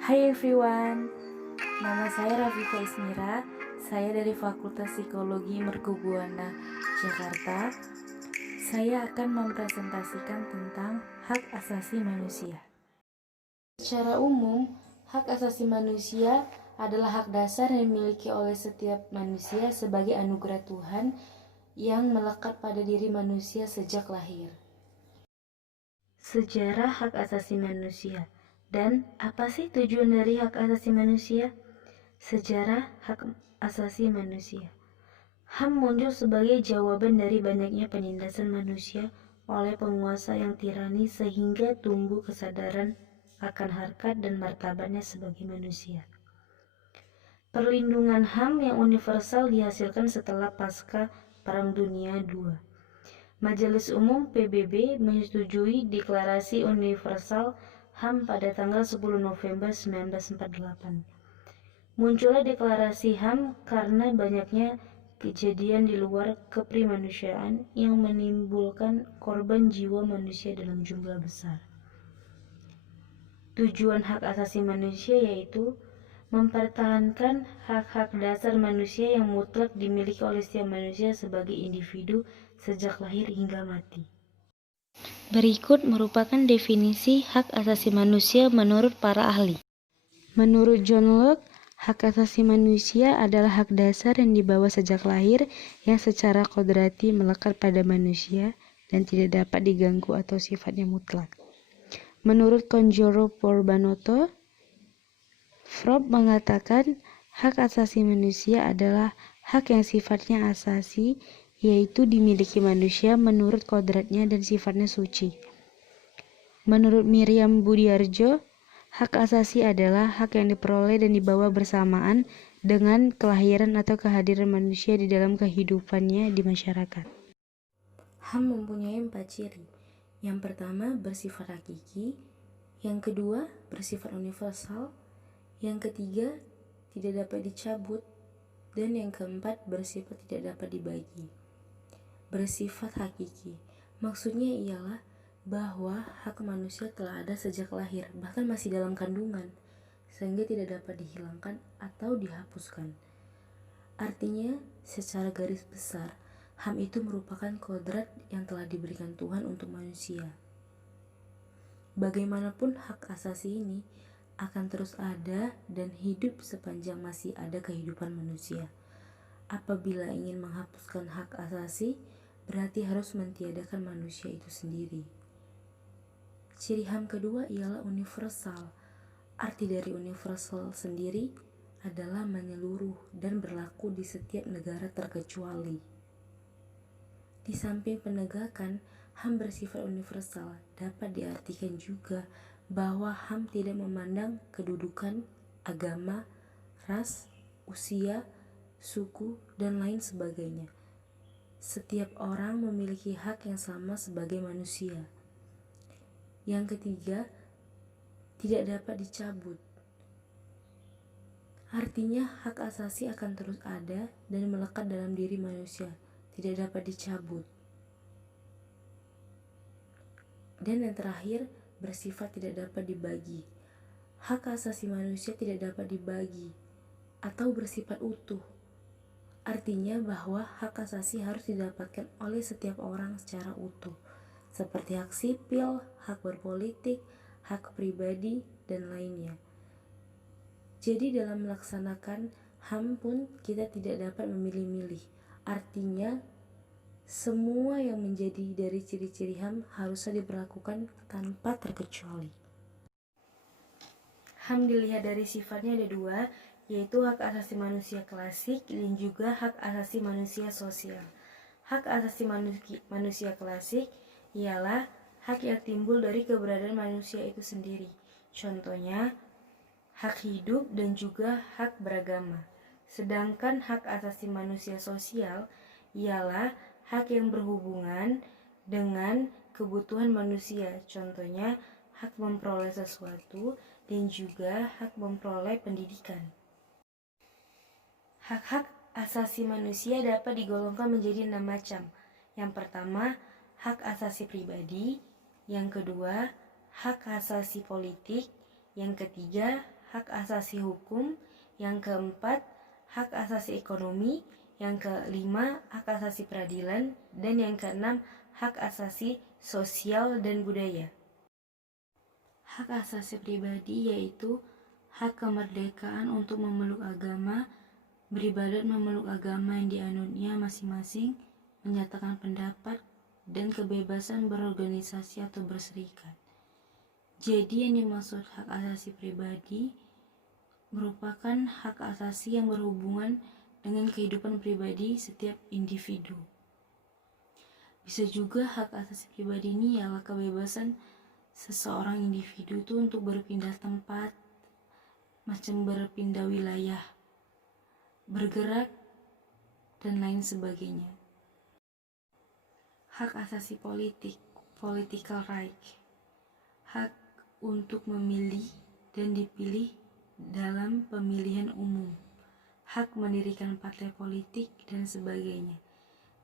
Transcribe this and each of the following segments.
Hai everyone, nama saya Rafika Ismira. Saya dari Fakultas Psikologi Mercubuana, Jakarta. Saya akan mempresentasikan tentang hak asasi manusia. Secara umum, hak asasi manusia adalah hak dasar yang dimiliki oleh setiap manusia sebagai anugerah Tuhan yang melekat pada diri manusia sejak lahir. Sejarah hak asasi manusia. Dan apa sih tujuan dari hak asasi manusia? Sejarah hak asasi manusia. HAM muncul sebagai jawaban dari banyaknya penindasan manusia oleh penguasa yang tirani sehingga tumbuh kesadaran akan harkat dan martabatnya sebagai manusia. Perlindungan HAM yang universal dihasilkan setelah pasca Perang Dunia II. Majelis Umum PBB menyetujui Deklarasi Universal HAM pada tanggal 10 November 1948. Munculnya deklarasi HAM karena banyaknya kejadian di luar keprimanusiaan yang menimbulkan korban jiwa manusia dalam jumlah besar. Tujuan hak asasi manusia yaitu mempertahankan hak-hak dasar manusia yang mutlak dimiliki oleh setiap manusia sebagai individu sejak lahir hingga mati. Berikut merupakan definisi hak asasi manusia menurut para ahli. Menurut John Locke, hak asasi manusia adalah hak dasar yang dibawa sejak lahir yang secara kodrati melekat pada manusia dan tidak dapat diganggu atau sifatnya mutlak. Menurut Conjuro Porbanoto, Freud mengatakan hak asasi manusia adalah hak yang sifatnya asasi, yaitu dimiliki manusia menurut kodratnya dan sifatnya suci. Menurut Miriam Budiarjo, hak asasi adalah hak yang diperoleh dan dibawa bersamaan dengan kelahiran atau kehadiran manusia di dalam kehidupannya di masyarakat. HAM mempunyai 4 ciri. Yang pertama bersifat hakiki, yang kedua bersifat universal, yang ketiga tidak dapat dicabut, dan yang keempat bersifat tidak dapat dibagi. Bersifat hakiki, maksudnya ialah bahwa hak manusia telah ada sejak lahir, bahkan masih dalam kandungan, sehingga tidak dapat dihilangkan atau dihapuskan. Artinya, secara garis besar, HAM itu merupakan kodrat yang telah diberikan Tuhan untuk manusia. Bagaimanapun hak asasi ini akan terus ada dan hidup sepanjang masih ada kehidupan manusia. Apabila ingin menghapuskan hak asasi, berarti harus mentiadakan manusia itu sendiri. Ciri HAM kedua ialah universal. Arti dari universal sendiri adalah menyeluruh dan berlaku di setiap negara terkecuali. Di samping penegakan, HAM bersifat universal dapat diartikan juga bahwa HAM tidak memandang kedudukan, agama, ras, usia, suku, dan lain sebagainya. Setiap orang memiliki hak yang sama sebagai manusia. Yang ketiga, tidak dapat dicabut. Artinya hak asasi akan terus ada dan melekat dalam diri manusia, tidak dapat dicabut. Dan yang terakhir, bersifat tidak dapat dibagi. Hak asasi manusia tidak dapat dibagi atau bersifat utuh. Artinya bahwa hak asasi harus didapatkan oleh setiap orang secara utuh, seperti hak sipil, hak berpolitik, hak pribadi, dan lainnya. Jadi dalam melaksanakan HAM pun kita tidak dapat memilih-milih. Artinya semua yang menjadi dari ciri-ciri HAM harusnya diberlakukan tanpa terkecuali. HAM dilihat dari sifatnya ada dua, yaitu hak asasi manusia klasik dan juga hak asasi manusia sosial. Hak asasi manusia klasik ialah hak yang timbul dari keberadaan manusia itu sendiri. Contohnya, hak hidup dan juga hak beragama. Sedangkan hak asasi manusia sosial ialah hak yang berhubungan dengan kebutuhan manusia. Contohnya, hak memperoleh sesuatu dan juga hak memperoleh pendidikan. Hak-hak asasi manusia dapat digolongkan menjadi 6 macam. Yang pertama, hak asasi pribadi. Yang kedua, hak asasi politik. Yang ketiga, hak asasi hukum, yang keempat, hak asasi ekonomi, yang kelima, hak asasi peradilan, dan yang keenam, hak asasi sosial dan budaya. Hak asasi pribadi yaitu hak kemerdekaan untuk memeluk agama, beribadat memeluk agama yang dianutnya masing-masing, menyatakan pendapat, dan kebebasan berorganisasi atau berserikat. Jadi yang dimaksud hak asasi pribadi merupakan hak asasi yang berhubungan dengan kehidupan pribadi setiap individu. Bisa juga hak asasi pribadi ini ialah kebebasan seseorang individu itu untuk berpindah tempat, macam berpindah wilayah, bergerak, dan lain sebagainya. Hak asasi politik, political right, hak untuk memilih dan dipilih dalam pemilihan umum, hak mendirikan partai politik, dan sebagainya.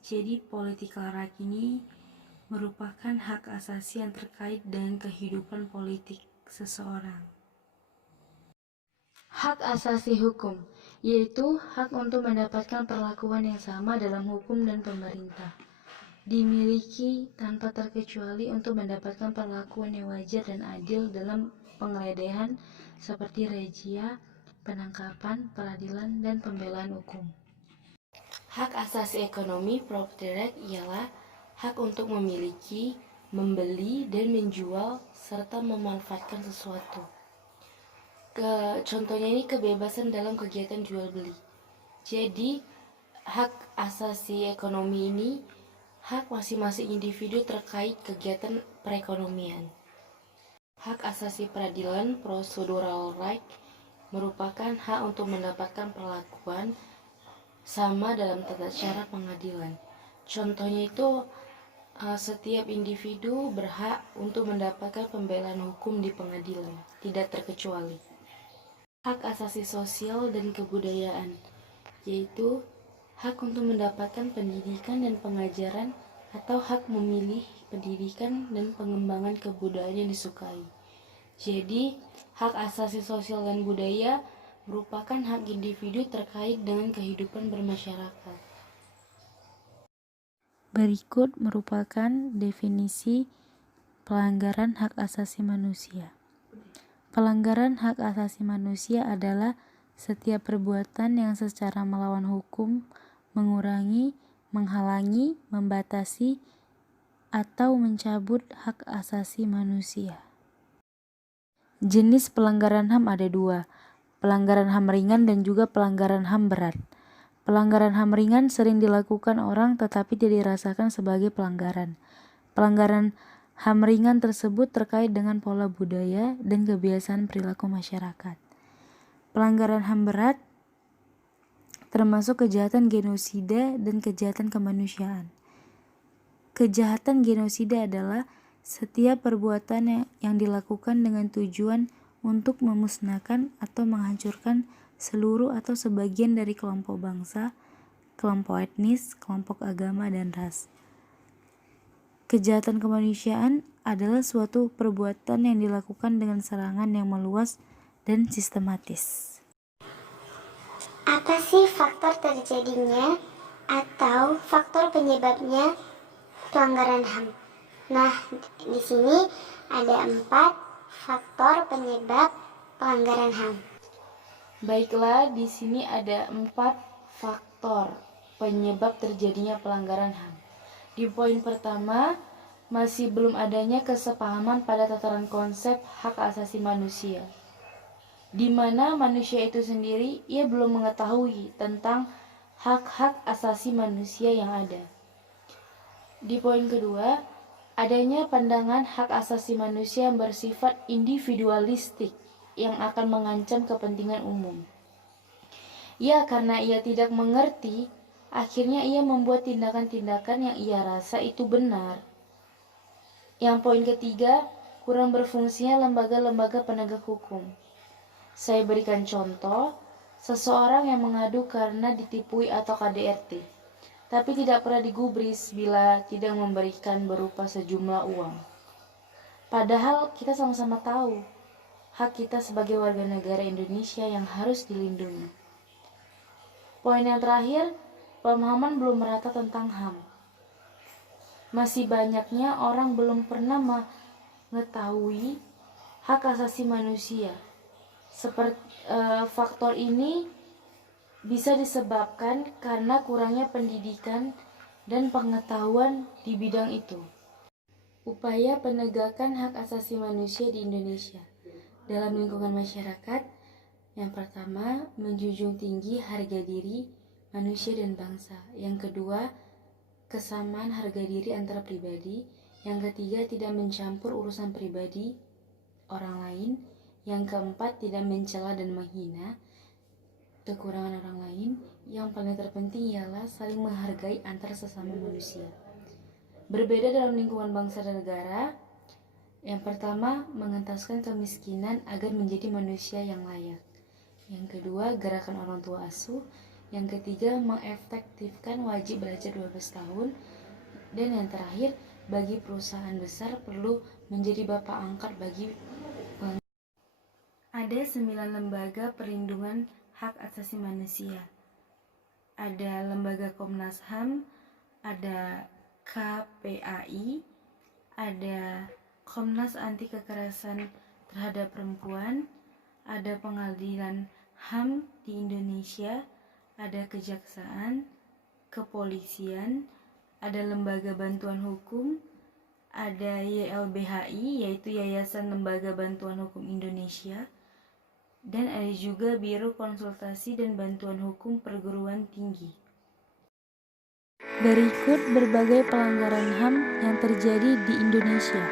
Jadi political right ini merupakan hak asasi yang terkait dengan kehidupan politik seseorang. Hak asasi hukum, yaitu hak untuk mendapatkan perlakuan yang sama dalam hukum dan pemerintah. Dimiliki tanpa terkecuali untuk mendapatkan perlakuan yang wajar dan adil dalam penggeledahan seperti razia, penangkapan, peradilan, dan pembelaan hukum. Hak asasi ekonomi property right ialah hak untuk memiliki, membeli, dan menjual serta memanfaatkan sesuatu. Contohnya ini kebebasan dalam kegiatan jual beli. Jadi hak asasi ekonomi ini hak masing-masing individu terkait kegiatan perekonomian. Hak asasi peradilan procedural right merupakan hak untuk mendapatkan perlakuan sama dalam tata cara pengadilan. Contohnya itu setiap individu berhak untuk mendapatkan pembelaan hukum di pengadilan, tidak terkecuali. Hak asasi sosial dan kebudayaan, yaitu hak untuk mendapatkan pendidikan dan pengajaran atau hak memilih pendidikan dan pengembangan kebudayaan yang disukai. Jadi, hak asasi sosial dan budaya merupakan hak individu terkait dengan kehidupan bermasyarakat. Berikut merupakan definisi pelanggaran hak asasi manusia. Pelanggaran hak asasi manusia adalah setiap perbuatan yang secara melawan hukum, mengurangi, menghalangi, membatasi, atau mencabut hak asasi manusia. Jenis pelanggaran HAM ada dua, pelanggaran HAM ringan dan juga pelanggaran HAM berat. Pelanggaran HAM ringan sering dilakukan orang tetapi tidak dirasakan sebagai pelanggaran. Pelanggaran HAM ringan tersebut terkait dengan pola budaya dan kebiasaan perilaku masyarakat. Pelanggaran HAM berat termasuk kejahatan genosida dan kejahatan kemanusiaan. Kejahatan genosida adalah setiap perbuatan yang dilakukan dengan tujuan untuk memusnahkan atau menghancurkan seluruh atau sebagian dari kelompok bangsa, kelompok etnis, kelompok agama, dan ras. Kejahatan kemanusiaan adalah suatu perbuatan yang dilakukan dengan serangan yang meluas dan sistematis. Apa sih faktor terjadinya atau faktor penyebabnya pelanggaran HAM? Nah, di sini ada 4 faktor penyebab pelanggaran HAM. Baiklah, di sini ada 4 faktor penyebab terjadinya pelanggaran HAM. Di poin pertama, masih belum adanya kesepahaman pada tataran konsep hak asasi manusia, di mana manusia itu sendiri ia belum mengetahui tentang hak-hak asasi manusia yang ada. Di poin kedua, adanya pandangan hak asasi manusia yang bersifat individualistik yang akan mengancam kepentingan umum. Ya, karena ia tidak mengerti, akhirnya ia membuat tindakan-tindakan yang ia rasa itu benar. Yang poin ketiga, kurang berfungsinya lembaga-lembaga penegak hukum. Saya berikan contoh, seseorang yang mengadu karena ditipui atau KDRT, tapi tidak pernah digubris bila tidak memberikan berupa sejumlah uang. Padahal kita sama-sama tahu hak kita sebagai warga negara Indonesia yang harus dilindungi. Poin yang terakhir, pemahaman belum merata tentang HAM. Masih banyaknya orang belum pernah mengetahui hak asasi manusia. Faktor ini bisa disebabkan karena kurangnya pendidikan dan pengetahuan di bidang itu. Upaya penegakan hak asasi manusia di Indonesia dalam lingkungan masyarakat. Yang pertama, menjunjung tinggi harga diri manusia dan bangsa. Yang kedua, kesamaan harga diri antar pribadi. Yang ketiga, tidak mencampur urusan pribadi orang lain. Yang keempat, tidak mencela dan menghina kekurangan orang lain. Yang paling terpenting ialah saling menghargai antar sesama manusia. Berbeda dalam lingkungan bangsa dan negara. Yang pertama, mengentaskan kemiskinan agar menjadi manusia yang layak. Yang kedua, gerakan orang tua asuh. Yang ketiga, mengefektifkan wajib belajar 12 tahun. Dan yang terakhir, bagi perusahaan besar perlu menjadi bapak angkat bagi Ada 9 lembaga perlindungan hak asasi manusia. Ada lembaga Komnas HAM, ada KPAI, ada Komnas Anti Kekerasan Terhadap Perempuan, ada Pengadilan HAM di Indonesia, ada Kejaksaan, Kepolisian, ada Lembaga Bantuan Hukum, ada YLBHI yaitu Yayasan Lembaga Bantuan Hukum Indonesia, dan ada juga Biro Konsultasi dan Bantuan Hukum Perguruan Tinggi. Berikut berbagai pelanggaran HAM yang terjadi di Indonesia.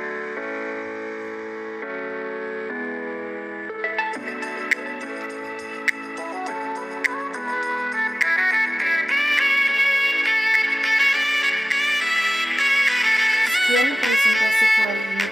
Sekian presentasi kali ini